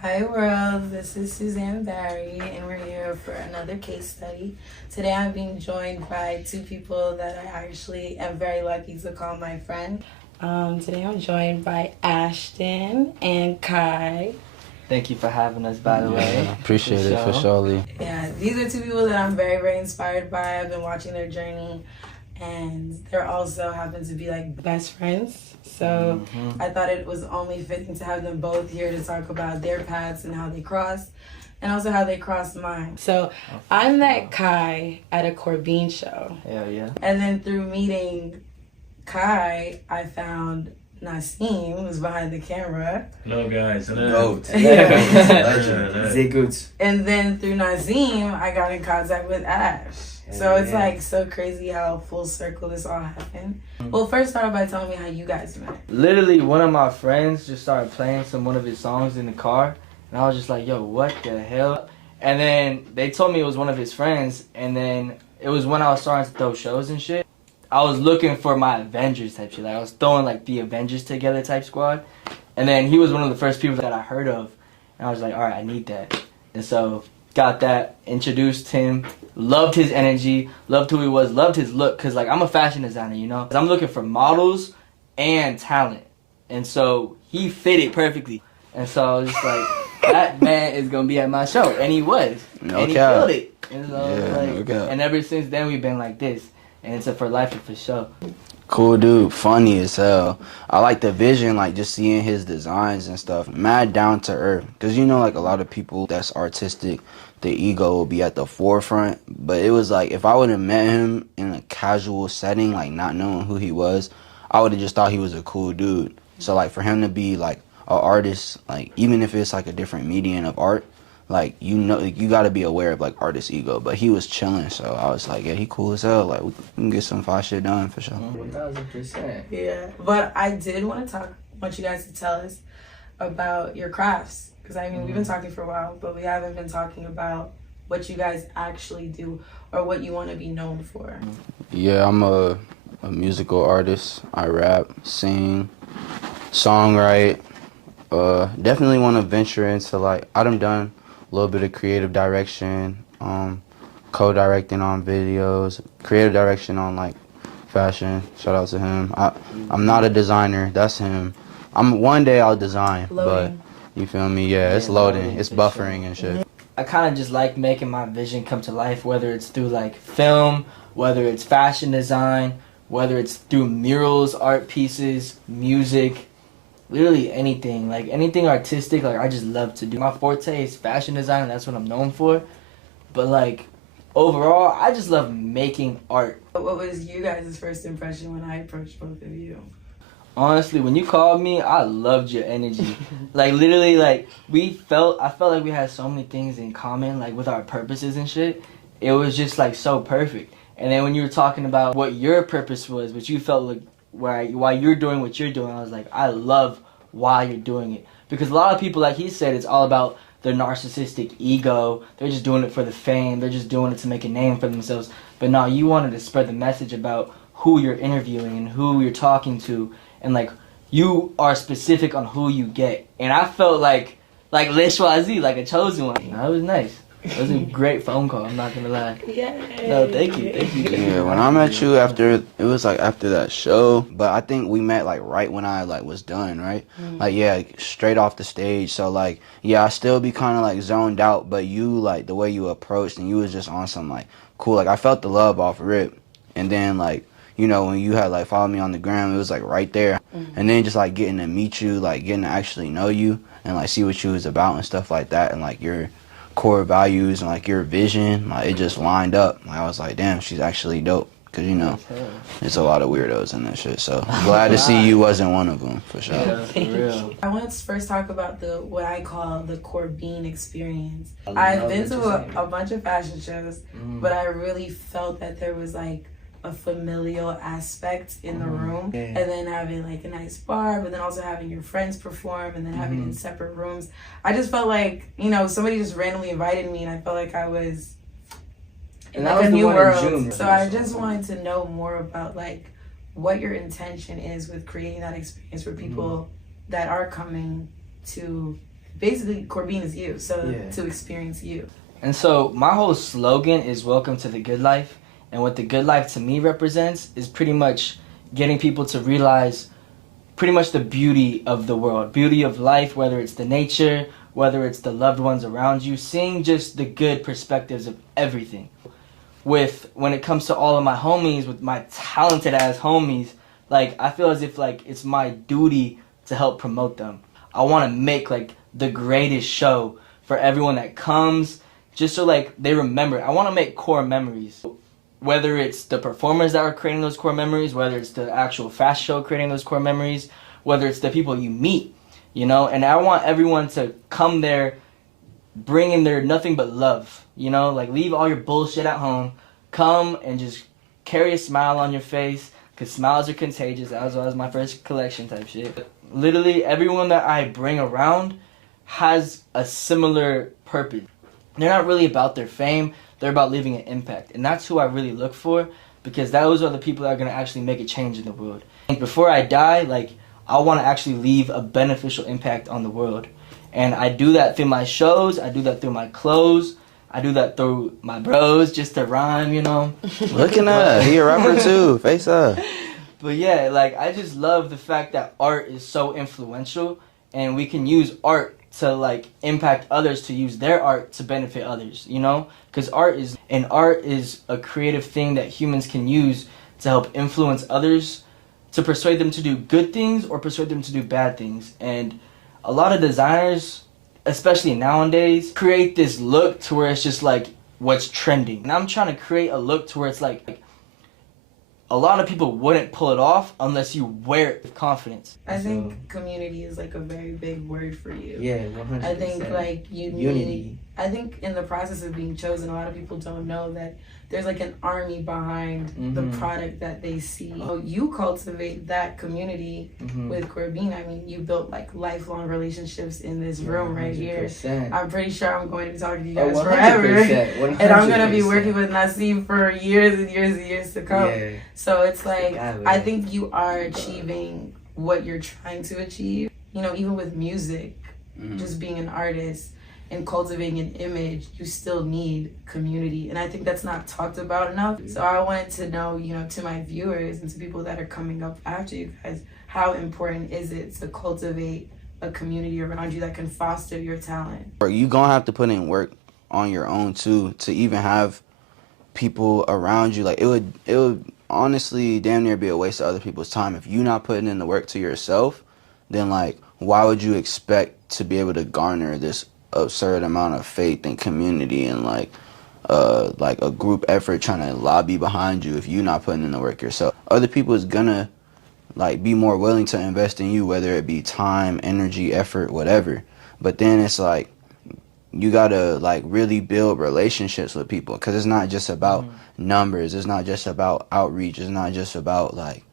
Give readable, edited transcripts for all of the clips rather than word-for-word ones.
Hi world, this is Suzanne Barry and we're here for another case study. Today I'm being joined by two people that I actually am very lucky to call my friend. Today I'm joined by Ashton and Kai. Thank you for having us, by the way. Appreciate it, for surely. Yeah, these are two people that I'm very, very inspired by. I've been watching their journey and they're also happen to be like best friends. So I thought it was only fitting to have them both here to talk about their paths and how they crossed and also how they crossed mine. So I met Kai at a CORBIN show. Hell yeah. And then through meeting Kai, I found Nasim, who's behind the camera. Hello guys. Hello. Goat. Legend. And then through Nasim, I got in contact with Ash. So it's like so crazy how full circle this all happened. Well, first start off by telling me how you guys met. Literally, one of my friends just started playing one of his songs in the car, and I was just like, yo, what the hell? And then they told me it was one of his friends, and then it was when I was starting to throw shows and shit. I was looking for my Avengers type shit. Like, I was throwing like the Avengers together type squad. And then he was one of the first people that I heard of. And I was like, all right, I need that. And so got that, introduced him, loved his energy, loved who he was, loved his look. Because like, I'm a fashion designer, you know. I'm looking for models and talent. And so he fit it perfectly. And so I was just like, that man is going to be at my show. And he was. No and he cap. killed it. And so Yeah, like, no cap. and ever since then, we've been like this. And it's a for life and for sure. Cool dude, funny as hell. I like the vision, like just seeing his designs and stuff. Mad down to earth. Because you know, like a lot of people that's artistic, the ego will be at the forefront. But it was like, if I would have met him in a casual setting, like not knowing who he was, I would have just thought he was a cool dude. So like for him to be like an artist, like even if it's like a different medium of art, like, you know, you got to be aware of, like, artist ego. But he was chilling, so I was like, yeah, he cool as hell. Like, we can get some fire shit done, for sure. 1000%. Yeah. But I did want you guys to tell us about your crafts. Because, I mean, we've been talking for a while, but we haven't been talking about what you guys actually do or what you want to be known for. Yeah, I'm a musical artist. I rap, sing, songwrite. Definitely want to venture into, like, I done a little bit of creative direction, co-directing on videos, creative direction on like fashion. Shout out to him. I'm not a designer. That's him. One day I'll design, Loading. but you feel me? Yeah, it's loading. It's buffering and shit. I kind of just like making my vision come to life, whether it's through like film, whether it's fashion design, whether it's through murals, art pieces, music. Literally anything, like anything artistic, like I just love to do. My forte is fashion design, and that's what I'm known for. But like overall, I just love making art. What was you guys' first impression when I approached both of you? Honestly, when you called me, I loved your energy. Like literally, like I felt like we had so many things in common, like with our purposes and shit. It was just like so perfect. And then when you were talking about what your purpose was, but you felt like why you're doing what you're doing, I was like, I love why you're doing it. Because a lot of people, like he said, it's all about their narcissistic ego. They're just doing it for the fame. They're just doing it to make a name for themselves. But no, you wanted to spread the message about who you're interviewing and who you're talking to. And like, you are specific on who you get. And I felt like Choisi, like a chosen one. That was nice. It was a great phone call, I'm not gonna lie. Yay. No, thank you. Yeah, when I met you after that show, but I think we met like right when I like was done, right? Like yeah, straight off the stage. So like yeah, I still be kind of like zoned out, but you like the way you approached and you was just on some like cool. Like I felt the love off rip, and then like you know when you had like followed me on the gram, it was like right there, and then just like getting to meet you, like getting to actually know you and like see what you was about and stuff like that, and like your core values and like your vision, like it just lined up. Like I was like, damn, she's actually dope. Cause you know, there's a lot of weirdos in that shit. So glad to see you wasn't one of them for sure. Yeah, for real. I want to first talk about what I call the CORBIN experience. I've been to a bunch of fashion shows, but I really felt that there was like a familial aspect in the room, and then having like a nice bar, but then also having your friends perform, and then having in separate rooms. I just felt like, you know, somebody just randomly invited me, and I felt like I was in like a new world. So I just wanted to know more about like what your intention is with creating that experience for people that are coming to basically CORBIN is you, so to experience you. And so my whole slogan is welcome to the good life. And what the good life to me represents is pretty much getting people to realize pretty much the beauty of the world, beauty of life, whether it's the nature, whether it's the loved ones around you, seeing just the good perspectives of everything. When it comes to all of my homies, with my talented ass homies, like I feel as if like it's my duty to help promote them. I want to make like the greatest show for everyone that comes, just so like they remember. I want to make core memories. Whether it's the performers that are creating those core memories, whether it's the actual fast show creating those core memories, whether it's the people you meet, you know, and I want everyone to come there bringing their nothing but love, you know, like leave all your bullshit at home, come and just carry a smile on your face, because smiles are contagious. That was my first collection type shit. Literally everyone that I bring around has a similar purpose. They're not really about their fame. They're about leaving an impact. And that's who I really look for, because those are the people that are going to actually make a change in the world. And before I die, like, I want to actually leave a beneficial impact on the world. And I do that through my shows. I do that through my clothes. I do that through my bros, just to rhyme, you know. Looking up. He a rapper too. Face up. But yeah, like, I just love the fact that art is so influential. And we can use art to like impact others, to use their art to benefit others, you know, because art is a creative thing that humans can use to help influence others, to persuade them to do good things or persuade them to do bad things. And a lot of designers, especially nowadays, create this look to where it's just like what's trending, and I'm trying to create a look to where it's like a lot of people wouldn't pull it off unless you wear it with confidence. I think community is like a very big word for you. Yeah, 100%. I think like you need unity. I think in the process of being chosen, a lot of people don't know that there's like an army behind the product that they see. You cultivate that community with CORBIN. I mean, you built like lifelong relationships in this room right here. I'm pretty sure I'm going to be talking to you guys forever. 100%. And I'm going to be working with Nassim for years and years and years to come. Yeah. So it's like, I think you are achieving what you're trying to achieve. You know, even with music, just being an artist and cultivating an image, you still need community. And I think that's not talked about enough. So I wanted to know, you know, to my viewers and to people that are coming up after you guys, how important is it to cultivate a community around you that can foster your talent? You're going to have to put in work on your own too, to even have people around you. Like it would honestly damn near be a waste of other people's time. If you're not putting in the work to yourself, then like, why would you expect to be able to garner this absurd amount of faith and community and like a group effort trying to lobby behind you if you're not putting in the work yourself? Other people is gonna like be more willing to invest in you, whether it be time, energy, effort, whatever. But then it's like you gotta like really build relationships with people, because it's not just about numbers, it's not just about outreach, it's not just about like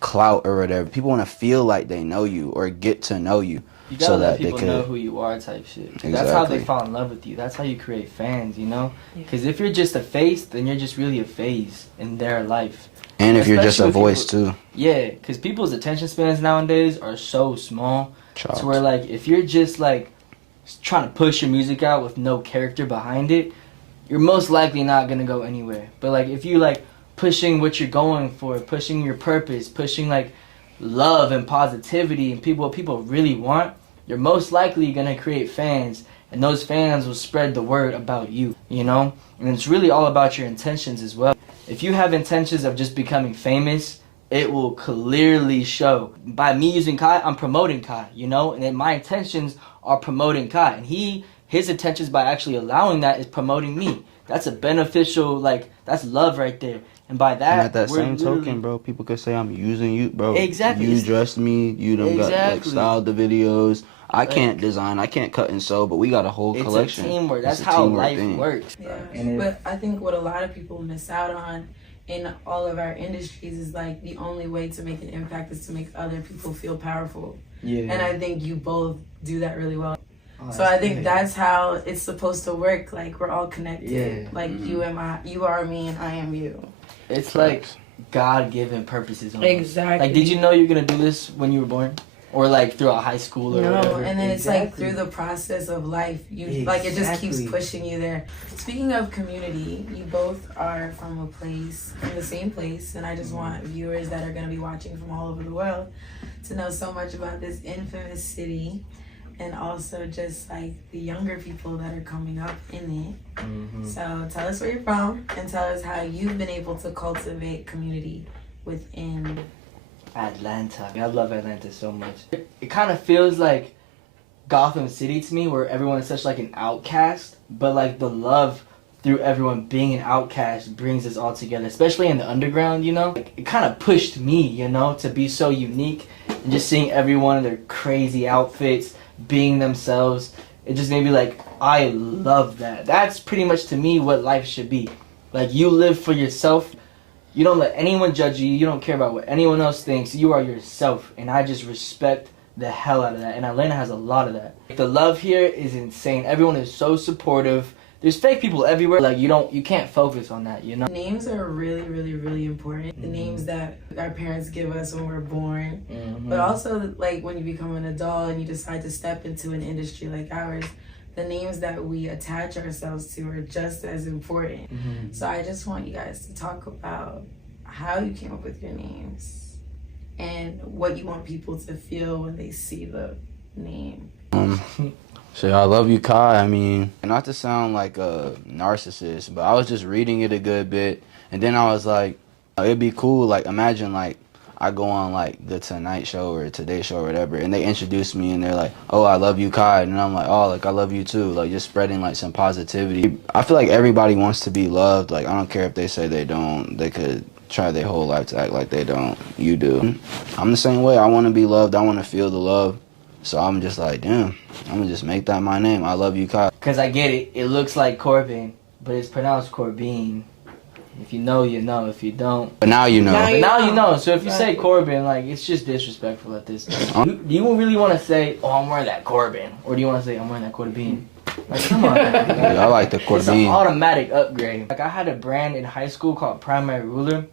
clout or whatever. People want to feel like they know you or get to know you. You gotta let people know who you are type shit. Exactly. That's how they fall in love with you. That's how you create fans, you know? Because if you're just a face, then you're just really a phase in their life. And if you're just a voice too. Yeah, because people's attention spans nowadays are so small. To where like, if you're just like trying to push your music out with no character behind it, you're most likely not gonna go anywhere. But like, if you like pushing what you're going for, pushing your purpose, pushing like love and positivity and what people really want, you're most likely gonna create fans, and those fans will spread the word about you, you know? And it's really all about your intentions as well. If you have intentions of just becoming famous, it will clearly show. By me using Kai, I'm promoting Kai, you know? And then my intentions are promoting Kai, and his intentions by actually allowing that is promoting me. That's a beneficial, like, that's love right there. And by that, and at that same token, bro, people could say I'm using you, bro. Exactly. You dressed me. You done got like styled the videos. I can't design. I can't cut and sew, but we got a whole collection. It's a teamwork. That's how life works. Yeah. But I think what a lot of people miss out on in all of our industries is like the only way to make an impact is to make other people feel powerful. Yeah. And I think you both do that really well. So I think that's how it's supposed to work. Like, we're all connected. Yeah. Like, you are me, and I am you. It's like God-given purposes. Almost. Exactly. Like, did you know you're going to do this when you were born? or like throughout high school or No, whatever. and then it's like through the process of life, like it just keeps pushing you there. Speaking of community, you both are from the same place, and I just want viewers that are going to be watching from all over the world to know so much about this infamous city, and also just like the younger people that are coming up in it. So tell us where you're from, and tell us how you've been able to cultivate community within Atlanta. I love Atlanta so much. It kind of feels like Gotham City to me, where everyone is such like an outcast, but like the love through everyone being an outcast brings us all together, especially in the underground, you know? Like, it kind of pushed me, you know, to be so unique, and just seeing everyone in their crazy outfits, being themselves. It just made me like, I love that. That's pretty much to me what life should be. Like, you live for yourself. You don't let anyone judge you. You don't care about what anyone else thinks. You are yourself. And I just respect the hell out of that. And Atlanta has a lot of that. The love here is insane. Everyone is so supportive. There's fake people everywhere. Like, you can't focus on that, you know? Names are really, really, really important. The names that our parents give us when we're born. But also, like, when you become an adult and you decide to step into an industry like ours, the names that we attach ourselves to are just as important. So I just want you guys to talk about how you came up with your names and what you want people to feel when they see the name. So I love you, Kai. I mean, not to sound like a narcissist, but I was just reading it a good bit, and then I was like, it'd be cool, like, imagine, like, I go on, like, the Tonight Show or Today Show or whatever, and they introduce me, and they're like, oh, I love you, Kai, and I'm like, oh, like, I love you, too, like, just spreading, like, some positivity. I feel like everybody wants to be loved. Like, I don't care if they say they don't. They could try their whole life to act like they don't. You do. I'm the same way. I want to be loved. I want to feel the love. So I'm just like, damn, I'm going to just make that my name. I love you, Kai. Because I get it. It looks like Corbin, but it's pronounced Corbin. If you know, you know. If you don't. But now you know. Now you know. So if you say Corbin, like, it's just disrespectful at this point. Do you really want to say, oh, I'm wearing that Corbin? Or do you want to say, I'm wearing that Corbin? Like, come on. I like the Corbin. It's an automatic upgrade. Like, I had a brand in high school called Primary Ruler.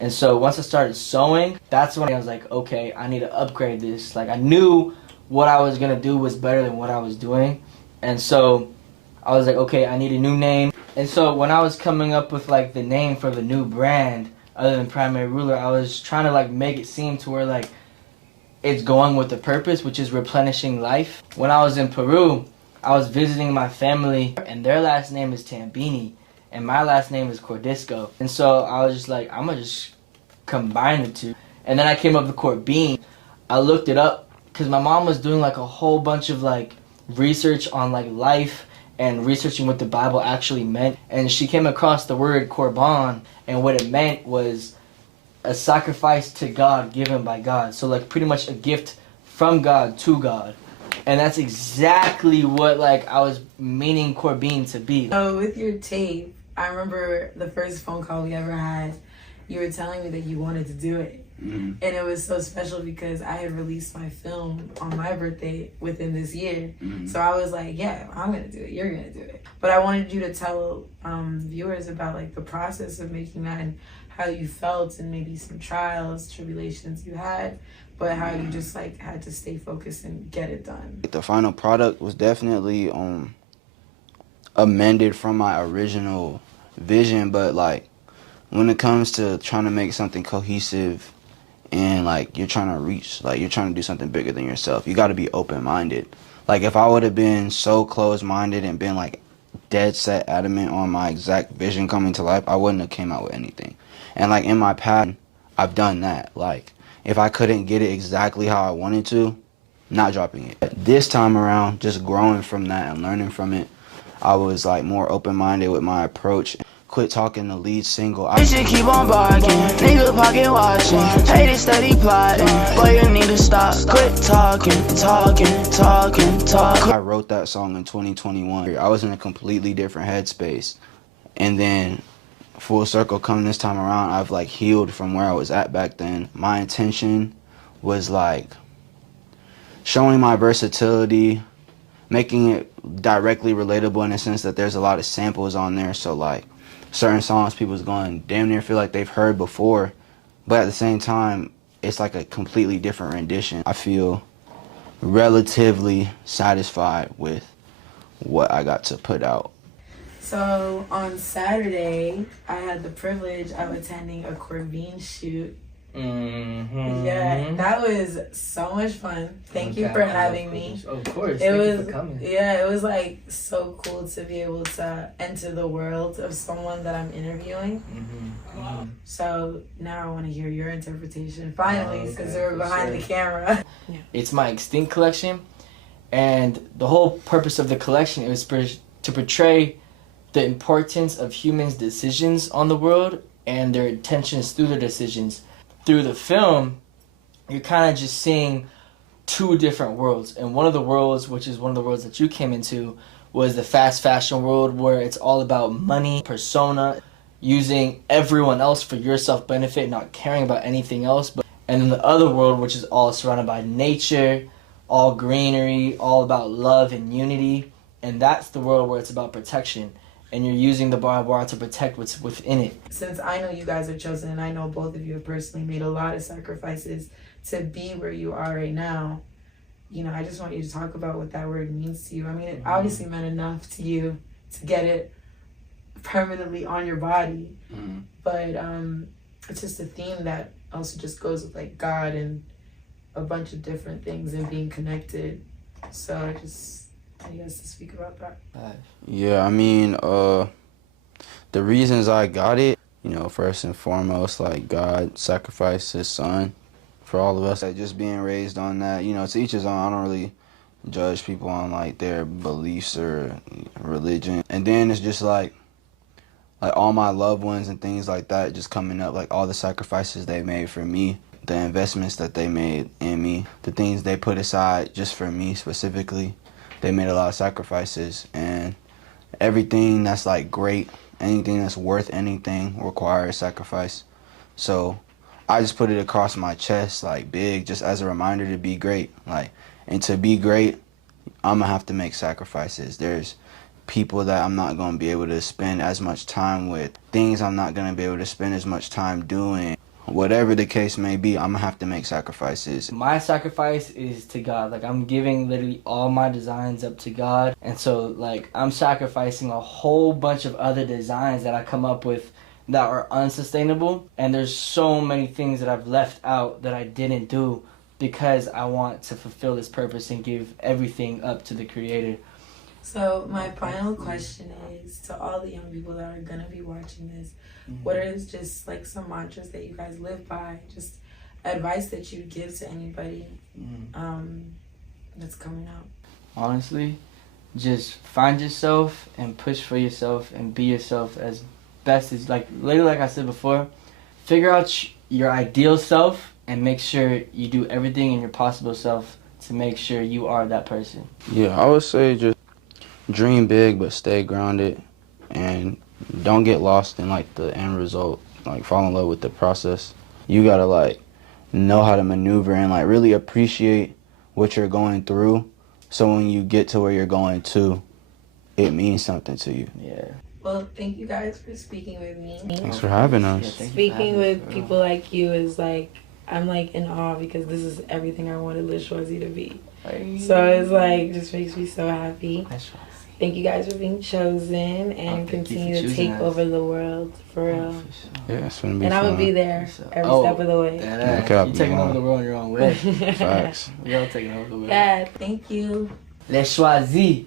And so once I started sewing, that's when I was like, okay, I need to upgrade this. Like, I knew what I was going to do was better than what I was doing. And so I was like, okay, I need a new name. And so when I was coming up with, like, the name for the new brand, other than Primary Ruler, I was trying to, like, make it seem to where, like, it's going with the purpose, which is replenishing life. When I was in Peru, I was visiting my family, and their last name is Tambini, and my last name is Cordisco. And so I was just like, I'm going to just combine the two. And then I came up with Corbin. I looked it up, because my mom was doing, like, a whole bunch of, like, research on, like, life and researching what the Bible actually meant. And she came across the word Korban, and what it meant was a sacrifice to God given by God. So, like, pretty much a gift from God to God. And that's exactly what, like, I was meaning Corbin to be. So with your tape, I remember the first phone call we ever had, you were telling me that you wanted to do it. And it was so special because I had released my film on my birthday within this year. So I was like, yeah, I'm going to do it. You're going to do it. But I wanted you to tell viewers about, like, the process of making that and how you felt and maybe some trials, tribulations you had, but how you just, like, had to stay focused and get it done. The final product was definitely amended from my original vision, but, like, when it comes to trying to make something cohesive and, like, you're trying to reach, like, you're trying to do something bigger than yourself, you got to be open-minded. Like, if I would have been so closed-minded and been, like, dead set adamant on my exact vision coming to life, I wouldn't have came out with anything. And, like, in my past, I've done that. Like, if I couldn't get it exactly how I wanted to, not dropping it. This time around, just growing from that and learning from it, I was, like, more open-minded with my approach. Quit talking the lead single. You should keep on barking, nigga pocket watching, hate it steady plotting, boy you need to stop, quit talking. I wrote that song in 2021. I was in a completely different headspace. And then full circle coming this time around, I've, like, healed from where I was at back then. My intention was, like, showing my versatility, making it directly relatable in the sense that there's a lot of samples on there. So, like, certain songs people's going damn near feel like they've heard before, but at the same time, it's like a completely different rendition. I feel relatively satisfied with what I got to put out. So on Saturday, I had the privilege of attending a CORBIN shoot. Mm-hmm. Yeah, that was so much fun. Thank you for having me. Of course. It Thank was, you for coming. yeah, it was like so cool to be able to enter the world of someone that I'm interviewing. So now I want to hear your interpretation finally, since we're behind the camera. It's my Extinct collection, and the whole purpose of the collection is to portray the importance of humans' decisions on the world and their intentions through their decisions. Through the film, you're kind of just seeing two different worlds. And one of the worlds, which is one of the worlds that you came into, was the fast fashion world, where it's all about money, persona, using everyone else for your self-benefit, not caring about anything else. And then the other world, which is all surrounded by nature, all greenery, all about love and unity. And that's the world where it's about protection. And you're using the barbed wire to protect what's within it. Since I know you guys are chosen, and I know both of you have personally made a lot of sacrifices to be where you are right now, you know, I just want you to talk about what that word means to you. I mean, it obviously meant enough to you to get it permanently on your body. But it's just a theme that also just goes with like God and a bunch of different things and being connected. So I guess to speak about that. Yeah, I mean, the reasons I got it, you know, first and foremost, like God sacrificed his son for all of us. Like just being raised on that, you know, to each his own. I don't really judge people on like their beliefs or religion. And then it's just like all my loved ones and things like that just coming up, like all the sacrifices they made for me, the investments that they made in me, the things they put aside just for me specifically. They made a lot of sacrifices, and everything that's like great, anything that's worth anything requires sacrifice. So I just put it across my chest like big, just as a reminder to be great. Like, and to be great, I'm gonna have to make sacrifices. There's people that I'm not gonna be able to spend as much time with, things I'm not gonna be able to spend as much time doing. Whatever the case may be, I'm gonna have to make sacrifices. My sacrifice is to God. Like, I'm giving literally all my designs up to God. And so, like, I'm sacrificing a whole bunch of other designs that I come up with that are unsustainable. And there's so many things that I've left out that I didn't do because I want to fulfill this purpose and give everything up to the Creator. So my final question is to all the young people that are gonna be watching this, what is just like some mantras that you guys live by, just advice that you give to anybody that's coming out? Honestly, just find yourself and push for yourself and be yourself as best as, like, literally like I said before, figure out your ideal self and make sure you do everything in your possible self to make sure you are that person. Yeah, I would say just dream big, but stay grounded, and don't get lost in like the end result. Like, fall in love with the process. You gotta like know how to maneuver and like really appreciate what you're going through, so when you get to where you're going to, it means something to you. Yeah. Well, thank you guys for speaking with me. Thanks for having us. Speaking with people like you is like, I'm like in awe because this is everything I wanted Choisi to be. So it's like, just makes me so happy. Thank you guys for being chosen and continue to take over the world, for real. Yeah, it's gonna be and fun. I'm gonna be there every step of the way. Okay, You're taking over the world in your own way. Facts. We're all taking over the world. Yeah, thank you. Les Choisi.